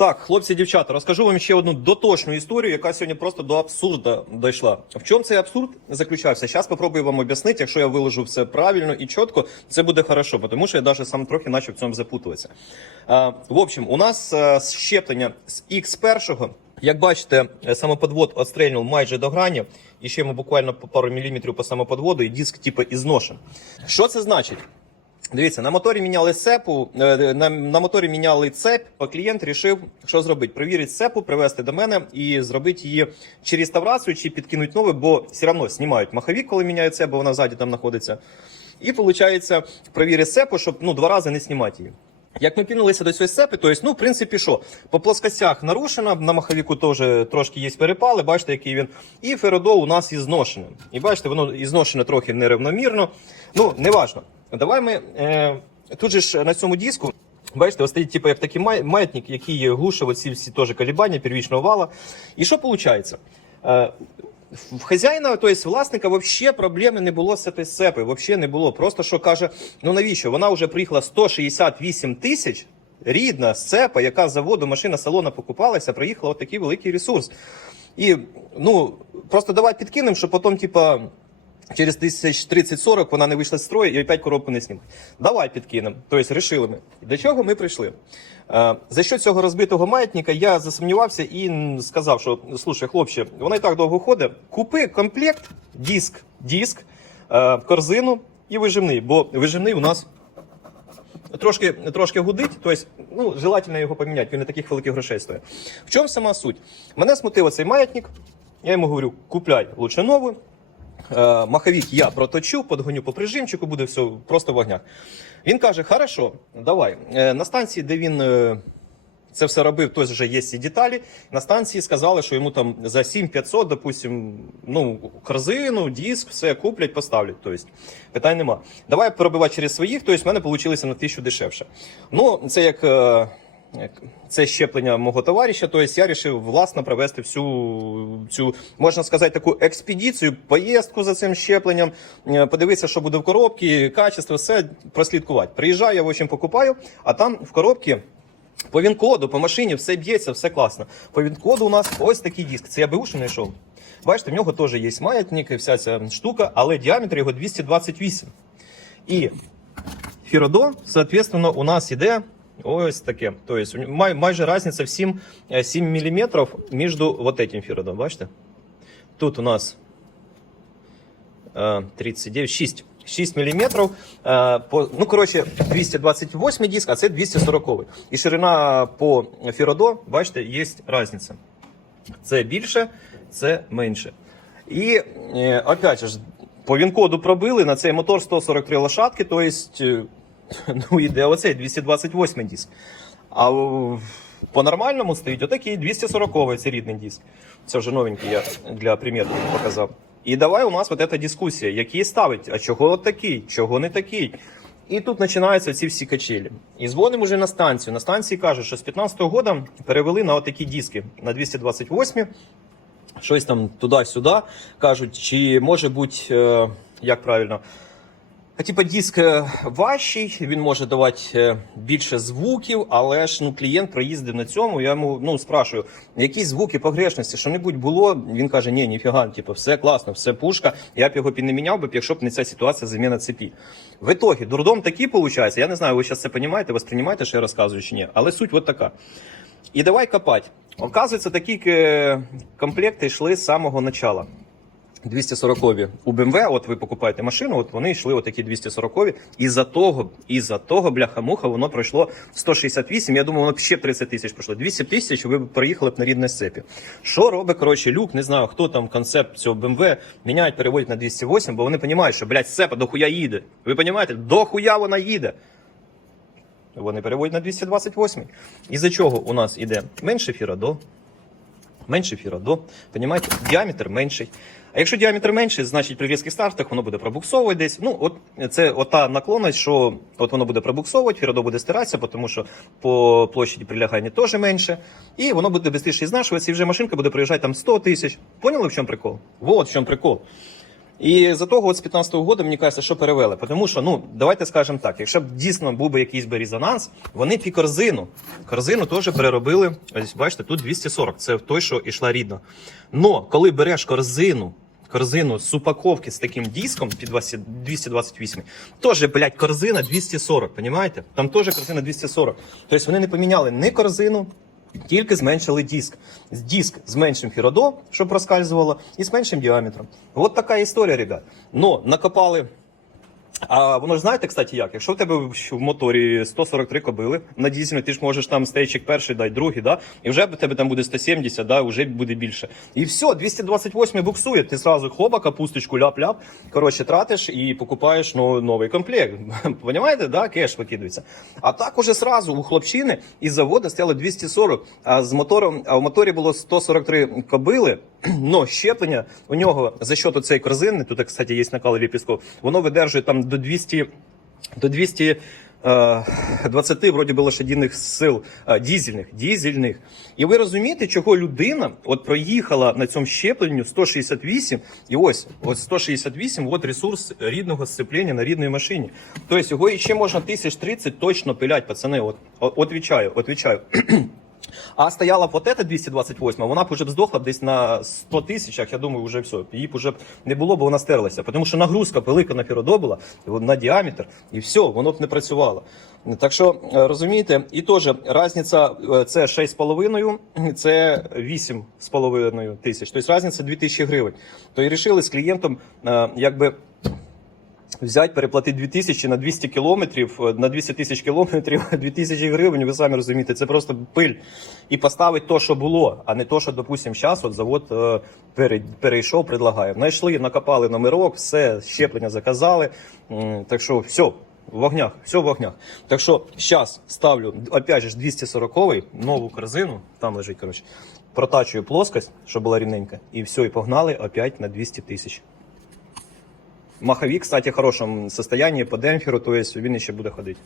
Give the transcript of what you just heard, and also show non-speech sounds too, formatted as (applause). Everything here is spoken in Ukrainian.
Так, хлопці, дівчата, розкажу вам ще одну дотошну історію, яка сьогодні просто до абсурду дійшла. В чому цей абсурд заключався? Зараз спробую вам об'яснити. Якщо я виложу все правильно і чітко, це буде хорошо, тому що я навіть сам трохи почав в цьому запутуватися. В общем, у нас е, щеплення з X1. Як бачите, е, самоподвод отстрельнув майже до грані, і ще йому буквально пару міліметрів по самоподводу, і диск типу ізношен. Що це значить? Дивіться, на моторі міняли цепу, е, на, на моторі міняли цеп, а клієнт рішив, що зробити? Провірити цепу, привезти до мене і зробити її чи реставрацію, чи підкинути нове, бо все одно знімають маховік, коли міняють бо вона ззаді там знаходиться. І виходить, провірити цепу, щоб ну, два рази не знімати її. Як ми кинулися до цієї цепи, то есть, ну, в принципі, що? По плоскостях нарушено, на маховіку теж трошки є перепали, бачите, який він. І феродо у нас ізношене. І бачите, воно ізношене трохи нерівномірно. Ну, не важно. Давай ми. Е, тут же ж на цьому диску. Бачите, ось стоїть типу, як такий маятник, який глушив оці всі теж колебання первічного вала. І що виходить? Е, в хазяїна, тобто власника, взагалі проблеми не було з цією цепою, взагалі не було. Просто що каже, ну навіщо? Вона вже приїхала 168 тисяч, рідна сцепа, яка з заводу машина салона покупалася, приїхала от такий великий ресурс. І ну просто давай підкинемо, щоб потім, типа. Через тисяч 30-40 вона не вийшла з строю і опять коробку не знімає. Давай підкинемо. Тобто рішили ми. До чого ми прийшли? Е, За що цього розбитого маятника я засумнівався і сказав, що слушай, хлопче, вона і так довго ходить. Купи комплект, диск, диск, е, корзину і вижимний, бо вижимний у нас трошки, трошки гудить, тобто, ну, желательно його поміняти, він не таких великих грошей стоїть. В чому сама суть? Мене смутив цей маятник, я йому говорю, купляй лучше новий. Е, Маховік я проточу, подгоню по прижимчику, буде все просто в. Він каже: хорошо, давай. Е, На станції, де він е, це все робив, то вже є ці деталі. На станції сказали, що йому там за 7500, допустим, ну, корзину, диск, все куплять, поставлять. Тобто, питань нема. Давай пробивати через своїх, тобто в мене вийшло на тисячу дешевше. Ну, це як. Це щеплення мого товариша, тобто я вирішив власно провести всю цю, можна сказати, таку експедицію, поїздку за цим щепленням, е, подивитися, що буде в коробці, качество, все прослідкувати. Приїжджаю, я в общем, покупаю, а там в коробці по він-коду, по машині все б'ється, все класно. По він-коду у нас ось такий диск. Це я беушний знайшов. Бачите, в нього теж є маятник і вся ця штука, але діаметр його 228. І Фіродо, соответственно, у нас іде ось таке. Тобто май, майже різниця в 7, е, 7 мм між вот этим Фіродом. Бачите? Тут у нас е, 39, 6. 6 мм. По, ну, коротше, 228 диск, а це 240. І ширина по Фіродо, бачите, є різниця. Це більше, це менше. І е, опять же, по він-коду пробили на цей мотор 143 лошадки, то есть, е, (laughs) ну, іде оцей 228 диск. А по-нормальному стоїть отакий 240 це рідний диск. Це вже новенький я для примірки показав. І давай у нас от ця дискусія, який ставить, а чого такий, чого не такий. І тут починаються ці всі качелі. І дзвонимо вже на станцію. На станції кажуть, що з 15-го года перевели на отакі диски на 228 щось там туди-сюди кажуть, чи може бути, е, як правильно. Типа диск е, важчий, він може давати е, більше звуків, але ж ну клієнт проїздив на цьому. Я йому ну спрашую, які звуки погрешності, що небудь було. Він каже: ні, ніфіга, типу, все класно, все пушка. Я б його не міняв би, якщо б не ця ситуація заміна цепі. В ітогі, дурдом такий виходить. Я не знаю, ви зараз це розумієте, восприймаєте, що я розказую чи ні, але суть от така. І давай копати. Оказується, такі е, комплекти йшли з самого начала. 240-ві у BMW, от ви покупаєте машину, от вони йшли отакі 240-ві, і за того, і за того, бляха-муха, воно пройшло 168, я думаю, воно ще 30 тисяч пройшло. 200 тисяч ви б проїхали б на рідне сцепі. Що робить, коротше, люк, не знаю, хто там концепт цього BMW, міняють, переводять на 208, бо вони розуміють, що, блядь, сцепа дохуя їде. Ви розумієте, дохуя вона їде. Вони переводять на 228. Із-за чого у нас іде менше фірадо, менше фірадо, понімаєте, діаметр менший. А якщо діаметр менший, значить при різких стартах воно буде пробуксовувати десь. Ну, от це ота наклонність, що от воно буде пробуксовувати, фірадо буде стиратися, тому що по площаді прилягання теж менше. І воно буде швидше знашуватися, і вже машинка буде проїжджати там 100 тисяч. Поняли, в чому прикол? Вот в чому прикол. І за того, от з 15-го року, мені кажеться, що перевели. Тому що, ну, давайте скажемо так, якщо б дійсно був би якийсь би резонанс, вони пі корзину. Корзину теж переробили. Ось бачите, тут 240. Це той, що йшла рідно. Но коли береш корзину. Корзину з упаковки з таким диском під 228, теж, блядь, корзина 240, понімаєте? Там теж корзина 240. Тобто вони не поміняли ні корзину, тільки зменшили диск. Диск з меншим фіродо, щоб проскальзувало, і з меншим діаметром. От така історія, ребят. Но накопали. А воно ж знаєте, кстати, як? Якщо в тебе в моторі 143 кобили на дізельну, ти ж можеш там стейчик перший, дай другий, да? і вже в тебе там буде 170, да? вже буде більше. І все, 228 буксує, ти зразу хлоба, капусточку, ляп-ляп. Коротше, тратиш і покупаєш ну, новий комплект. (laughs) Понимаєте, да? Кеш викидується. А так уже сразу у хлопчини із заводу стояло 240, а з мотором, а в моторі було 143 кобили. Но щеплення у нього за счет цієї корзини, тут, кстати, є накал ліпіску, воно видержує там до 200, до 200 е, 20 вроді би лошадиних сил е, дізельних, дізельних. І ви розумієте, чого людина от проїхала на цьому щепленню 168, і ось, ось 168, от ресурс рідного сцеплення на рідній машині. Тобто його ще можна 1030 точно пилять, пацани. От, от, отвічаю, отвічаю. А стояла б вот эта 228, вона б уже б здохла б десь на 100 тисячах, я думаю, вже все. Її б уже б не було, бо вона стерлася. Тому що нагрузка велика на фіродо була, на діаметр, і все, воно б не працювало. Так що, е, розумієте, і теж різниця е, це 6,5, (clears throat) це 8,5 тисяч. Тобто різниця 2 тисячі гривень. То і вирішили з клієнтом, е, якби взяти, переплатити 2000 на 200 кілометрів, е, на 200 тисяч кілометрів, (laughs) 2000 гривень, ви самі розумієте, це просто пиль. І поставити то, що було, а не то, що, допустимо, зараз от завод е, перейшов, предлагає. Знайшли, накопали номерок, все, щеплення заказали. Так що все. В вогнях, все в вогнях. Так що зараз ставлю, опять же, 240 нову корзину, там лежить, коротше, протачую плоскость, щоб була рівненька, і все, і погнали опять на 200 тисяч. Маховик, кстати, в хорошем состоянии по демпферу, то есть він ще буде ходити.